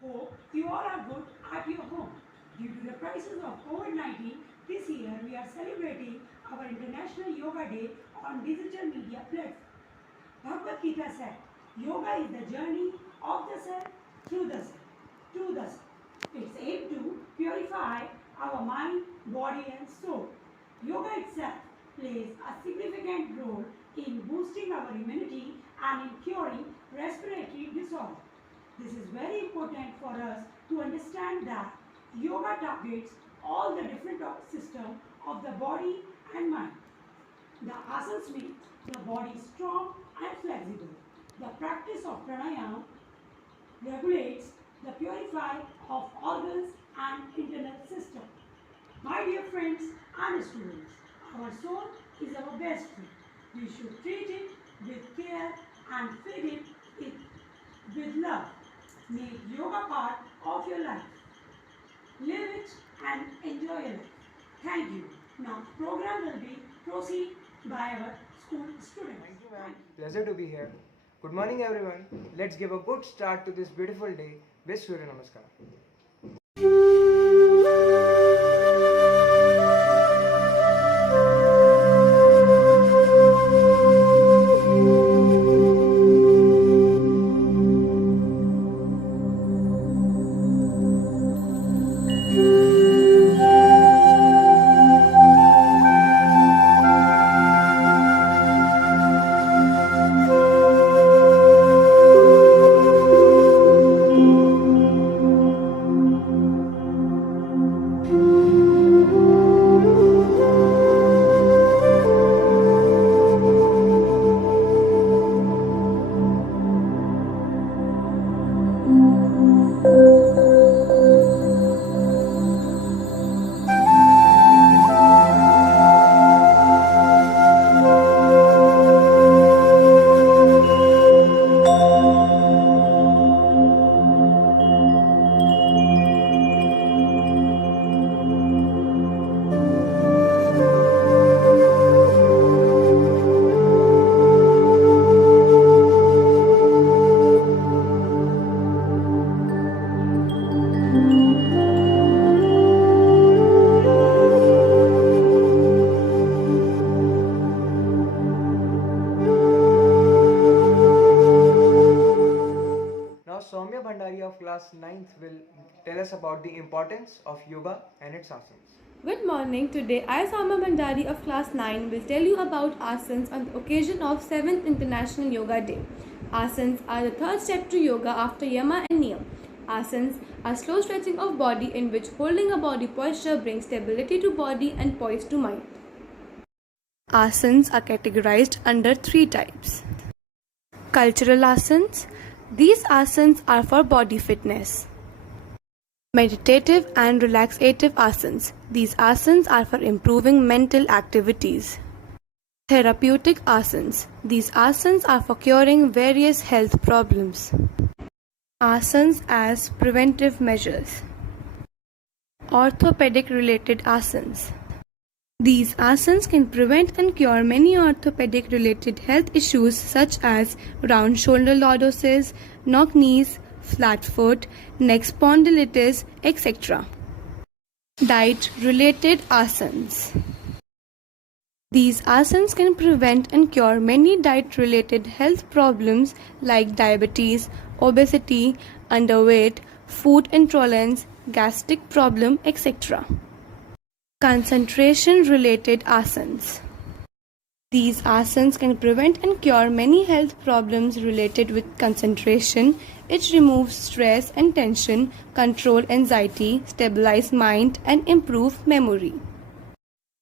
Hope you all are good at your home. Due to the crisis of COVID-19, this year we are celebrating our International Yoga Day on digital media platforms. Bhagavad Gita said, Yoga is the journey of the self through the self, to the self. It's aimed to purify our mind, body and soul. Yoga itself plays a significant role in boosting our immunity and in curing respiratory disorders. This is very important for us to understand that yoga targets all the different systems of the body and mind. The asanas make the body strong and flexible. The practice of pranayama regulates the purify of organs and internal system. My dear friends and students, our soul is our best friend. We should treat it with care and feed it with love. Make yoga part of your life. Live it and enjoy your life. Thank you. Now program will be proceed by our school students. Thank you, ma'am. Pleasure to be here. Good morning, everyone. Let's give a good start to this beautiful day with Surya Namaskar. Now, Soumya Bhandari of class 9th will tell us about the importance of yoga and its asanas. Good morning. Today, I, Sama Bhandari of class 9, will tell you about asanas on the occasion of 7th International Yoga Day. Asanas are the third step to yoga after yama and niyam. Asanas are slow stretching of body in which holding a body posture brings stability to body and poise to mind. Asanas are categorized under three types. Cultural asanas. These asanas are for body fitness. Meditative and relaxative asanas. These asanas are for improving mental activities. Therapeutic asanas. These asanas are for curing various health problems. Asanas as preventive measures. Orthopedic related asanas. These asanas can prevent and cure many orthopedic related health issues such as round shoulder lordosis, knock knees, flat foot, neck spondylitis, etc. Diet related asanas. These asanas can prevent and cure many diet related health problems like diabetes, obesity, underweight, food intolerance, gastric problem, etc. Concentration related asanas. These asanas can prevent and cure many health problems related with concentration. It removes stress and tension, control anxiety, stabilize mind and improve memory.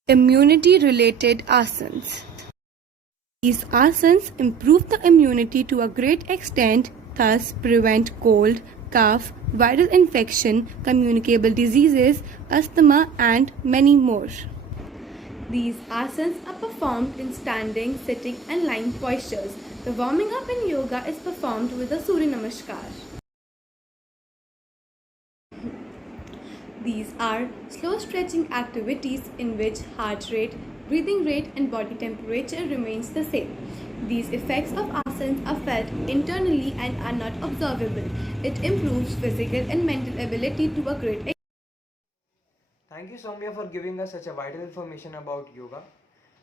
Immunity related asanas. These asanas improve the immunity to a great extent, thus prevent cold, cough, viral infection, communicable diseases, asthma and many more. These asanas are performed in standing, sitting and lying postures. The warming up in yoga is performed with the Surya Namaskar. These are slow stretching activities in which heart rate, breathing rate and body temperature remains the same. These effects of asanas are felt internally and are not observable. It improves physical and mental ability to a great extent. Thank you, Soumya, for giving us such a vital information about yoga.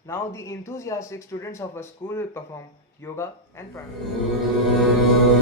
Now, the enthusiastic students of our school will perform yoga and pranayama.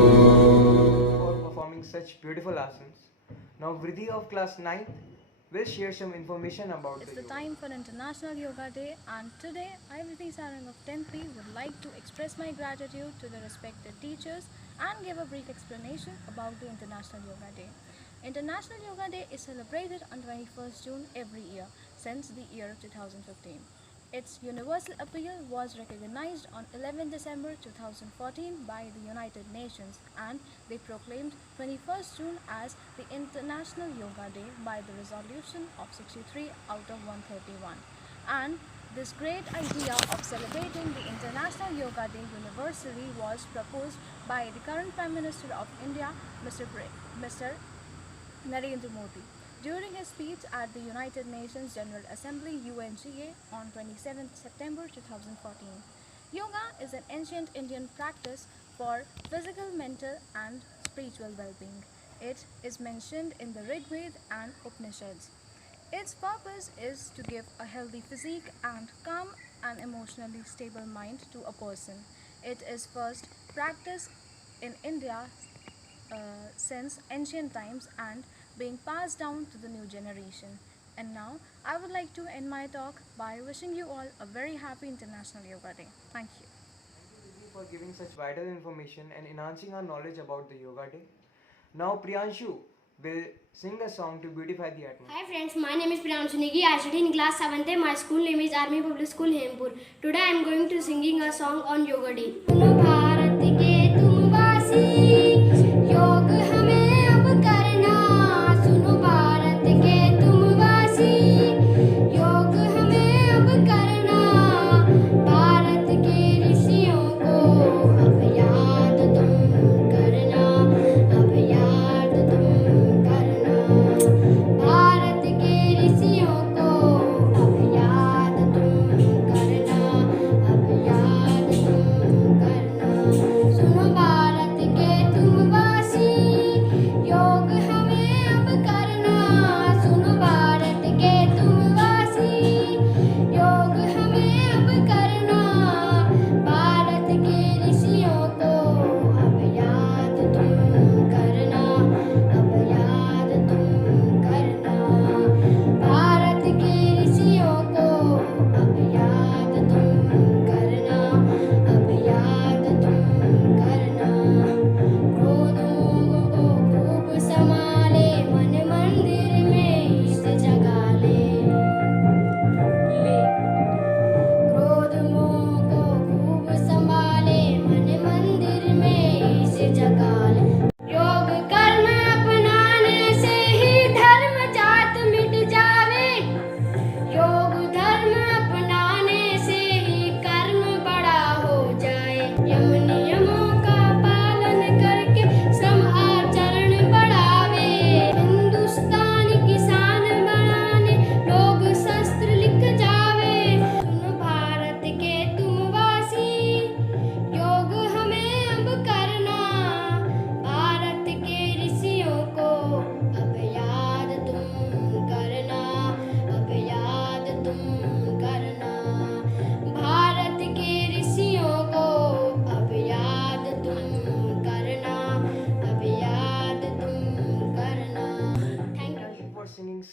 For performing such beautiful asanas. Now, Vriddhi of class 9th will share some information about It's the the yoga. time for International Yoga Day, and today I, Vidhi Sarang of 10th B, would like to express my gratitude to the respected teachers and give a brief explanation about the International Yoga Day. International Yoga Day is celebrated on 21st June every year since the year 2015. Its universal appeal was recognized on 11 December 2014 by the United Nations, and they proclaimed 21st June as the International Yoga Day by the resolution of 63 out of 131. And this great idea of celebrating the International Yoga Day universally was proposed by the current Prime Minister of India, Mr. Narendra Modi, during his speech at the United Nations General Assembly UNGA on 27 September 2014. Yoga is an ancient Indian practice for physical, mental, and spiritual well being. It is mentioned in the Rig Veda and Upanishads. Its purpose is to give a healthy physique and calm and emotionally stable mind to a person. It is first practiced in India since ancient times and being passed down to the new generation. And now, I would like to end my talk by wishing you all a very happy International Yoga Day. Thank you. Thank you for giving such vital information and enhancing our knowledge about the Yoga Day. Now, Priyanshu will sing a song to beautify the atmosphere. Hi friends, my name is Priyanshu Negi. I study in class 7th. My school name is Army Public School, Hempur. Today I am going to singing a song on Yoga Day. सुनो भारत के तुम वासी, योग हमें अब करना. सुनो भारत के तुम वासी, योग हमें अब करना. भारत के ऋषियों को अब याद तुम करना. अब याद तुम करना. भारत के ऋषियों को अब याद तुम करना. अब याद तुम करना.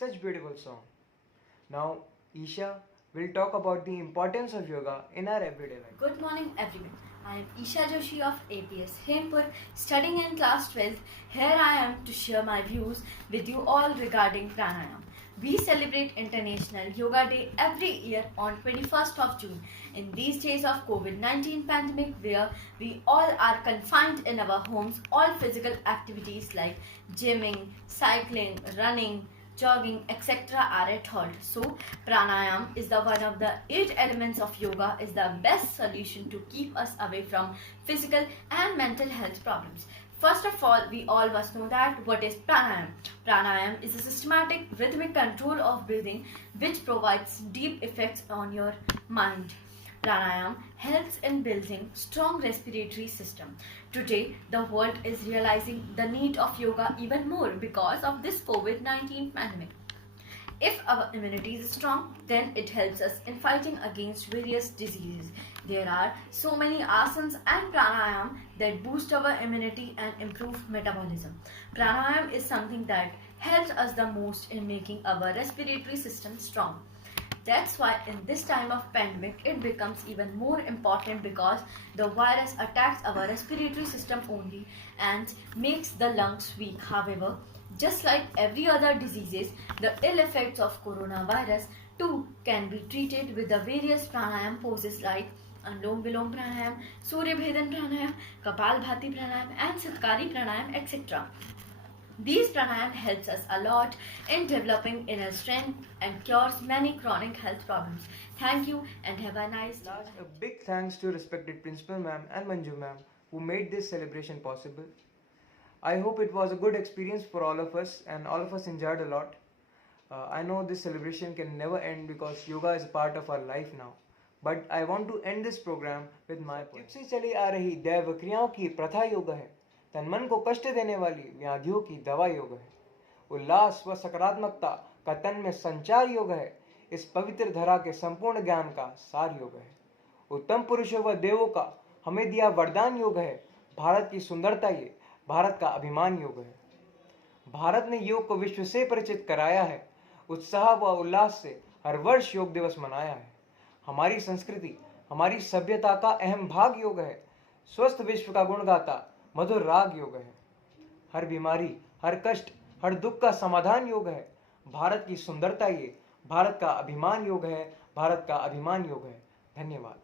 such beautiful song. Now, Isha will talk about the importance of yoga in our everyday life. Good morning, everyone. I am Isha Joshi of APS Hempur, studying in class 12th. Here I am to share my views with you all regarding pranayam. We celebrate International Yoga Day every year on 21st of June. In these days of COVID-19 pandemic, where we all are confined in our homes, all physical activities like gymming, cycling, running, jogging, etc. are at halt. So, pranayam is the one of the 8 elements of yoga is the best solution to keep us away from physical and mental health problems. First of all, we all must know that what is pranayam. Pranayam is a systematic rhythmic control of breathing which provides deep effects on your mind. Pranayam helps in building strong respiratory system. Today, the world is realizing the need of yoga even more because of this COVID-19 pandemic. If our immunity is strong, then it helps us in fighting against various diseases. There are so many asanas and pranayam that boost our immunity and improve metabolism. Pranayam is something that helps us the most in making our respiratory system strong. That's why in this time of pandemic, it becomes even more important because the virus attacks our respiratory system only and makes the lungs weak. However, just like every other diseases, the ill effects of coronavirus too can be treated with the various pranayam poses like Anulom Vilom Pranayam, Surya Bhedan Pranayam, Kapalbhati Pranayam and Satkari Pranayam, etc. These pranayam helps us a lot in developing inner strength and cures many chronic health problems. Thank you and have a nice day. Last, a big thanks to respected Principal Ma'am and Manju Ma'am who made this celebration possible. I hope it was a good experience for all of us and all of us enjoyed a lot. I know this celebration can never end because yoga is a part of our life now. But I want to end this program with my point. से चली आ रही दैव क्रियाओं की प्रथा योग है, तन मन को कष्ट देने वाली व्याधियों की दवा योग है, उल्लास व सकारात्मकता का तन में संचार योग है, इस पवित्र धरा के संपूर्ण ज्ञान का सार योग है, उत्तम पुरुषों व देवों का हमें दिया वरदान योग है, भारत की सुंदरता ये भारत का अभिमान योग है। भारत ने योग को विश्व से परिचित कराया है, उत्साह व उल्लास से हर वर्ष योग दिवस मनाया है। हमारी संस्कृति, हमारी सभ्यता का अहम भाग योग है, स्वस्थ विश्व का गुण गाता मधुर राग योग है। हर बीमारी, हर कष्ट, हर दुख का समाधान योग है। भारत की सुंदरता ये भारत का अभिमान योग है, भारत का अभिमान योग है। धन्यवाद।